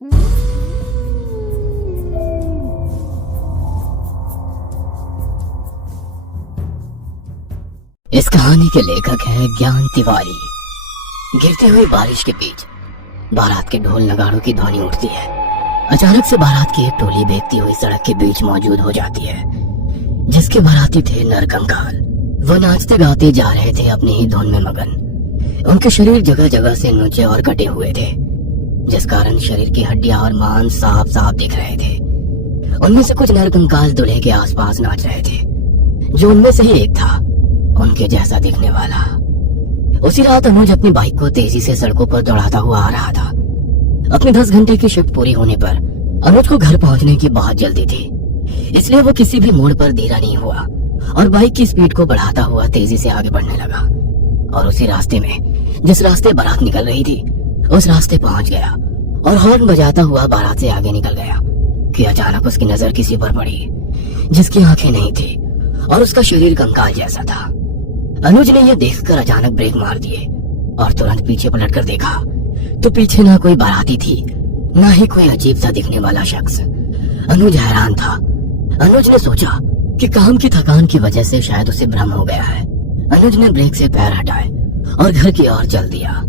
इस कहानी के लेखक हैं ज्ञान तिवारी। गिरती हुई बारिश के बीच बारात के ढोल नगाड़ों की ध्वनि उठती है। अचानक से बारात की एक टोली बेहती हुई सड़क के बीच मौजूद हो जाती है, जिसके बाराती थे नरकंकाल। वो नाचते गाते जा रहे थे अपनी ही धुन में मगन। उनके शरीर जगह जगह से नुचे और कटे हुए थे, जिस कारण शरीर की हड्डियां और मांस साफ साफ दिख रहे थे। उनमें से कुछ नरकंकाल दूल्हे के आसपास नाच रहे थे, जो उनमें से ही एक था उनके जैसा दिखने वाला। उसी रात अनुज अपनी बाइक को तेजी से सड़कों पर दौड़ाता हुआ आ रहा था। अपने 10 घंटे की शिफ्ट पूरी होने पर अनुज को घर पहुंचने की बहुत जल्दी थी, इसलिए वो किसी भी मोड़ पर धीरा नहीं हुआ और बाइक की स्पीड को बढ़ाता हुआ तेजी से आगे बढ़ने लगा। और उसी रास्ते में जिस रास्ते बारात निकल रही थी, उस रास्ते पहुंच गया और हॉर्न बजाता हुआ बारात से आगे निकल गया कि अचानक उसकी नजर किसी पर पड़ी, जिसकी आंखें नहीं थी और उसका शरीर कंकाल जैसा था। अनुज ने यह देखकर अचानक ब्रेक मार दिए और तुरंत पीछे पलटकर देखा तो पीछे ना कोई बाराती थी, ना ही कोई अजीब सा दिखने वाला शख्स। अनुज हैरान था। अनुज ने सोचा कि काम की थकान की वजह से शायद उसे भ्रम हो गया है। अनुज ने ब्रेक से पैर हटाए और घर की ओर चल दिया।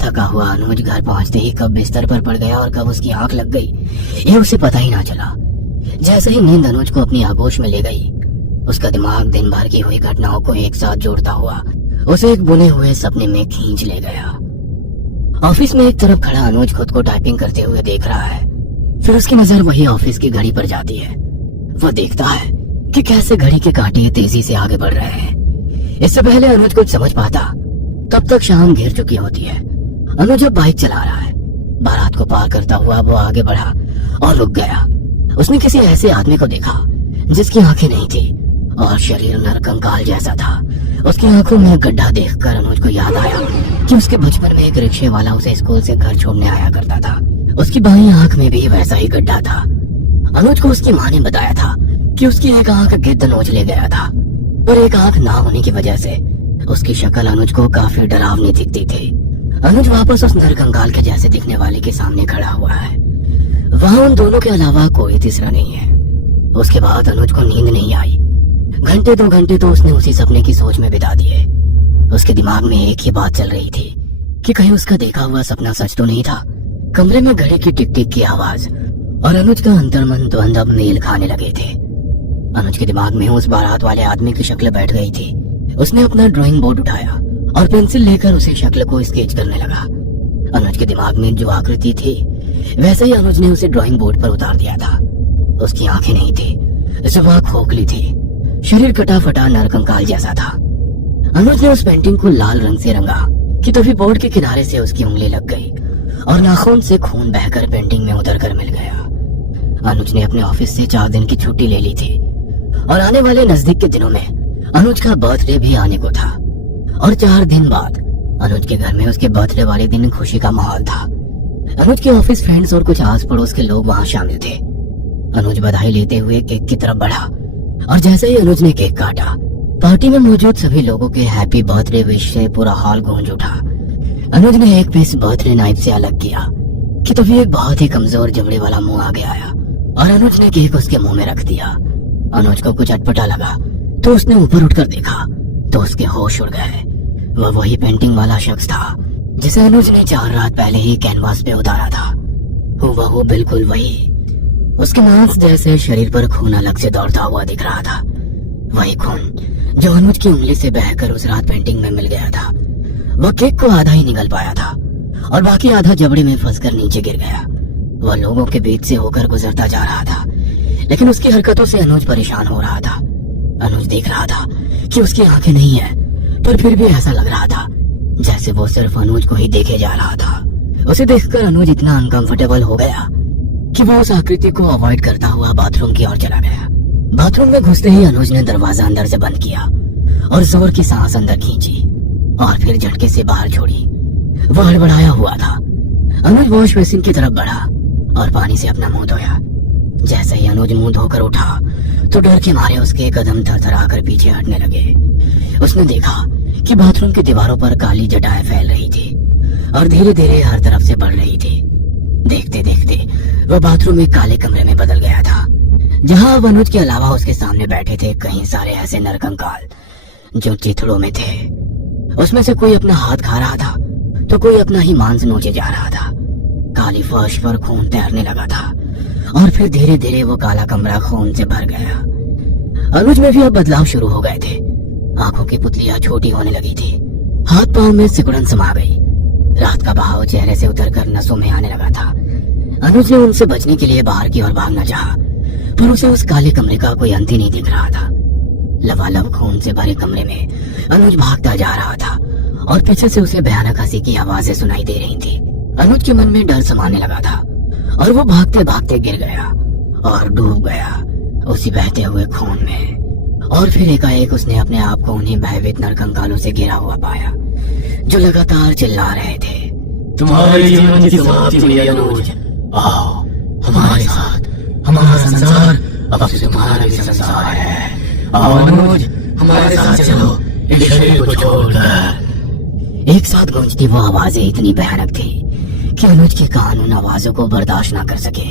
थका हुआ अनुज घर पहुंचते ही कब बिस्तर पर पड़ गया और कब उसकी आंख लग गई, ये उसे पता ही ना चला। जैसे ही नींद अनुज को अपनी आगोश में ले गई, उसका दिमाग दिन भर की हुई घटनाओं को एक साथ जोड़ता हुआ उसे एक बुने हुए सपने में खींच ले गया। ऑफिस में एक तरफ खड़ा अनुज खुद को टाइपिंग करते हुए देख रहा है। फिर उसकी नजर वही ऑफिस की घड़ी पर जाती है। वो देखता है कि कैसे घड़ी के कांटे तेजी से आगे बढ़ रहे हैं। इससे पहले अनुज कुछ समझ पाता, तब तक शाम घिर चुकी होती है। अनुज अब बाइक चला रहा है। बारात को पार करता हुआ वो आगे बढ़ा और रुक गया। उसने किसी ऐसे आदमी को देखा जिसकी आंखें नहीं थी और शरीर नरकंकाल जैसा था। उसकी आंखों में गड्ढा देखकर अनुज को याद आया कि उसके बचपन में एक रिक्शे वाला उसे स्कूल से घर छोड़ने आया करता था। उसकी बाईं आंख में भी वैसा ही गड्ढा था। अनुज को उसकी माँ ने बताया था कि उसकी एक आंख गिद्ध नोच ले गया था, पर एक आंख ना होने की वजह से उसकी शक्ल अनुज को काफी डरावनी दिखती थी। अनुज वापस उस नरकंकाल के जैसे दिखने वाले के सामने खड़ा हुआ है। वहाँ उन दोनों के अलावा कोई तीसरा नहीं है। उसके बाद अनुज को नींद नहीं आई। घंटे 2 घंटे तो उसने उसी सपने की सोच में बिता दिए। उसके दिमाग में एक ही बात चल रही थी कि कहीं उसका देखा हुआ सपना सच तो नहीं था। कमरे में घड़ी की टिक टिक की आवाज और अनुज का अंतर्मन द्वंद्व अब मेल खाने लगे थे। अनुज के दिमाग में उस बारात वाले आदमी की शक्ल बैठ गई थी। उसने अपना ड्राइंग बोर्ड उठाया और पेंसिल लेकर उसे शक्ल को स्केच करने लगा। अनुज के दिमाग में जो आकृति थी, वैसे ही अनुज ने उसे ड्राइंग बोर्ड पर उतार दिया था। उसकी आंखें नहीं थी, जुबान खोखली थी, शरीर कटा फटा नरकंकाल जैसा था। अनुज ने उस पेंटिंग को लाल रंग से रंगा कि तभी बोर्ड के किनारे से उसकी उंगली लग गई और नाखून से खून बहकर पेंटिंग में उतर कर मिल गया। अनुज ने अपने ऑफिस से 4 दिन की छुट्टी ले ली थी और आने वाले नजदीक के दिनों में अनुज का बर्थडे भी आने को था। और 4 दिन बाद अनुज के घर में उसके बर्थडे वाले दिन खुशी का माहौल था। अनुज के ऑफिस फ्रेंड्स और कुछ आस पड़ोस के लोग वहाँ शामिल थे। अनुज बधाई लेते हुए केक की तरफ बढ़ा और जैसे ही अनुज ने केक काटा, पार्टी में मौजूद सभी लोगों के हैप्पी बर्थडे विश से पूरा हॉल गूंज उठा। अनुज ने एक पीस बर्थडे नाइफ से अलग किया कि तभी एक बहुत ही कमजोर जबड़े वाला मुंह आगे आया और अनुज ने केक उसके मुंह में रख दिया। अनुज को कुछ अटपटा लगा तो उसने ऊपर उठकर देखा तो उसके होश उड़ गए। वह वही पेंटिंग वाला शख्स था जिसे अनुज ने 4 रात पहले ही कैनवास पे उतारा था। वो बिल्कुल वही। उसके मांस जैसे शरीर पर खून अलग से दौड़ता हुआ दिख रहा था। वही खून जो अनुज की उंगली से बहकर उस रात पेंटिंग में मिल गया था। वह केक को आधा ही निगल पाया था और बाकी आधा जबड़े में फंसकर नीचे गिर गया। वह लोगों के बीच से होकर गुजरता जा रहा था, लेकिन उसकी हरकतों से अनुज परेशान हो रहा था। अनुज देख रहा था कि उसकी आंखें नहीं है, पर फिर भी ऐसा लग रहा था जैसे वो सिर्फ अनुज को ही देखे जा रहा था। उसे देखकर अनुज इतना अनकंफर्टेबल हो गया कि वो उस आकृति को अवॉइड करता हुआ बाथरूम की ओर चला गया। बाथरूम में घुसते ही अनुज ने दरवाजा अंदर से बंद किया और जोर की सांस अंदर खींची और फिर झटके से बाहर छोड़ी। वह हड़बड़ाया हुआ था। अनुज वॉश बेसिन की तरफ बढ़ा और पानी से अपना मुंह धोया। जैसे ही अनुज मुंह धोकर उठा तो डर के मारे उसके कदम थरथरा कर पीछे हटने लगे। उसने देखा कि बाथरूम की दीवारों पर काली जटाएं फैल रही थी और धीरे धीरे हर तरफ से बढ़ रही थी। देखते देखते वह बाथरूम एक काले कमरे में बदल गया था, जहां अब अनुज के अलावा उसके सामने बैठे थे कई सारे ऐसे नरकंकाल जो चिथड़ों में थे। उसमें से कोई अपना हाथ खा रहा था तो कोई अपना ही मांस नोचे जा रहा था। काली फर्श पर खून तैरने लगा था और फिर धीरे धीरे वो काला कमरा खून से भर गया। अनुज में भी अब बदलाव शुरू हो गए थे। आंखों की पुतलियां छोटी होने लगी थी, हाथ पांव में सिकुड़न समा गई, रात का बहाव चेहरे से उतरकर नसों में आने लगा था। अनुज ने उनसे बचने के लिए बाहर की ओर भागना चाहा, पर उसे उस काले कमरे का कोई अंत ही नहीं दिख रहा था। लबालब खून से भरे कमरे में अनुज भागता जा रहा था और पीछे से उसे भयानक हंसी की आवाजें सुनाई दे रही थी। अनुज के मन में डर समाने लगा था और वो भागते भागते गिर गया और डूब गया उसी बहते हुए खून में। और फिर एकाएक उसने अपने आप को उन्हीं भयभीत नरकंकालों से घिरा हुआ पाया जो लगातार चिल्ला रहे थे, तुम्हारे जीवन की समाप्ति हुई अनुज, आओ हमारे साथ, हमारा संसार अब से तुम्हारा भी संसार है। आओ अनुज हमारे साथ चलो इस शरीर को छोड़कर। एक साथ गूंजती वो आवाजें इतनी भयानक थी कि अनुज के कान उन आवाजों को बर्दाश्त न कर सके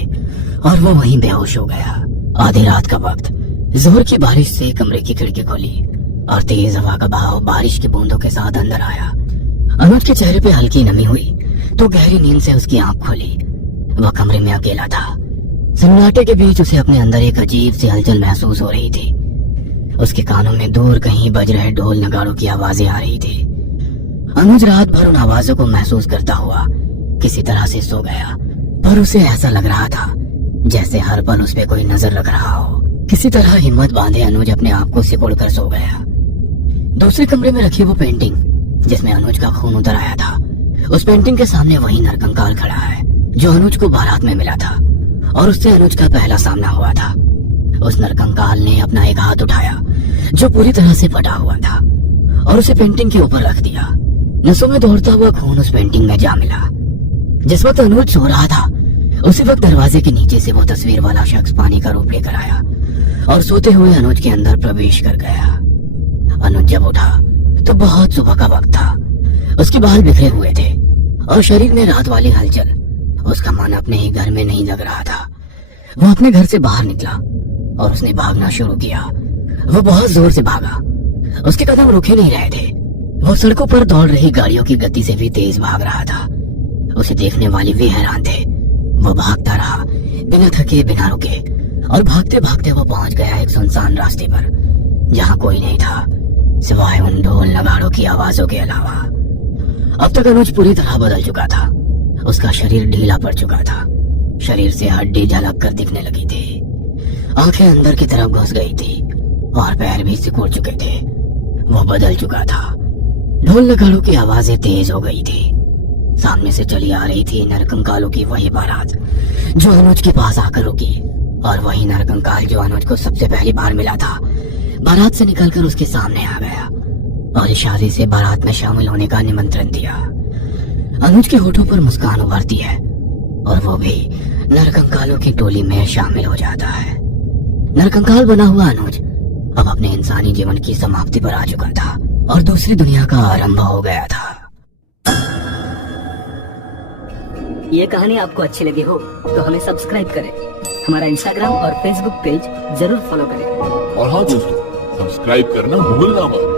और वो वहीं बेहोश हो गया। आधी रात का वक्त, जोर की बारिश से कमरे की खिड़की खोली और तेज हवा का बहाव बारिश की बूंदों के साथ अंदर आया। अनुज के चेहरे पे हल्की नमी हुई तो गहरी नींद से उसकी आंख खोली। वह कमरे में अकेला था। सन्नाटे के बीच उसे अपने अंदर एक अजीब सी हलचल महसूस हो रही थी। उसके कानों में दूर कहीं बज रहे ढोल नगाड़ों की आवाजें आ रही थी। अनुज रात भर उन आवाजों को महसूस करता हुआ किसी तरह से सो गया, पर उसे ऐसा लग रहा था जैसे हर पल उस पे कोई नजर रख रहा हो। किसी तरह हिम्मत बांधे अनुज अपने आप को सिकुड़ कर सो गया। दूसरे कमरे में रखी वो पेंटिंग जिसमें अनुज का खून उतर आया था, उस पेंटिंग के सामने वही नरकंकाल खड़ा है जो अनुज को बारात में मिला था और उससे अनुज का पहला सामना हुआ था। उस नरकंकाल ने अपना एक हाथ उठाया जो पूरी तरह से फटा हुआ था और उसे पेंटिंग के ऊपर रख दिया। नसों में दौड़ता हुआ खून उस पेंटिंग में जा मिला। जिस वक्त अनुज सो रहा था उसी वक्त दरवाजे के नीचे से वो तस्वीर वाला शख्स पानी का रूप लेकर आया और सोते हुए अनुज के अंदर प्रवेश कर गया। अनुज जब उठा तो बहुत सुबह का वक्त था। उसके बाल बिखरे हुए थे और शरीर में रात वाली हलचल। उसका मन अपने ही घर में नहीं लग रहा था। वो अपने घर से बाहर निकला और उसने भागना शुरू किया। वो बहुत जोर से भागा, उसके कदम रुके नहीं रहे थे। वो सड़कों पर दौड़ रही गाड़ियों की गति से भी तेज भाग रहा था। उसे देखने वाले भी हैरान थे। वो भागता रहा बिना थके बिना रुके और भागते भागते वो पहुंच गया एक सुनसान रास्ते पर जहां कोई नहीं था सिवाय उन ढोल नगाड़ों की आवाजों के अलावा। अब तक अनुज पूरी तरह बदल चुका था। उसका शरीर ढीला पड़ चुका था, शरीर से हड्डी झलक कर दिखने लगी थी, आंखें अंदर की तरफ घुस गई थी और पैर भी सिकुड़ चुके थे। वो बदल चुका था। ढोल नगाड़ों की आवाजें तेज हो गई थी। सामने से चली आ रही थी नरकंकालों की वही बारात जो अनुज के पास आकर रुकी, और वही नरकंकाल जो अनुज को सबसे पहली बार मिला था बारात से निकलकर उसके सामने आ गया और इशारे से बारात में शामिल होने का निमंत्रण दिया। अनुज के होठों पर मुस्कान उभरती है और वो भी नरकंकालों की टोली में शामिल हो जाता है। नरकंकाल बना हुआ अनुज अब अपने इंसानी जीवन की समाप्ति पर आ चुका था और दूसरी दुनिया का आरंभ हो गया था। ये कहानी आपको अच्छी लगी हो तो हमें सब्सक्राइब करें, हमारा इंस्टाग्राम और फेसबुक पेज जरूर फॉलो करें। और हाँ दोस्तों, सब्सक्राइब करना भूलना मत।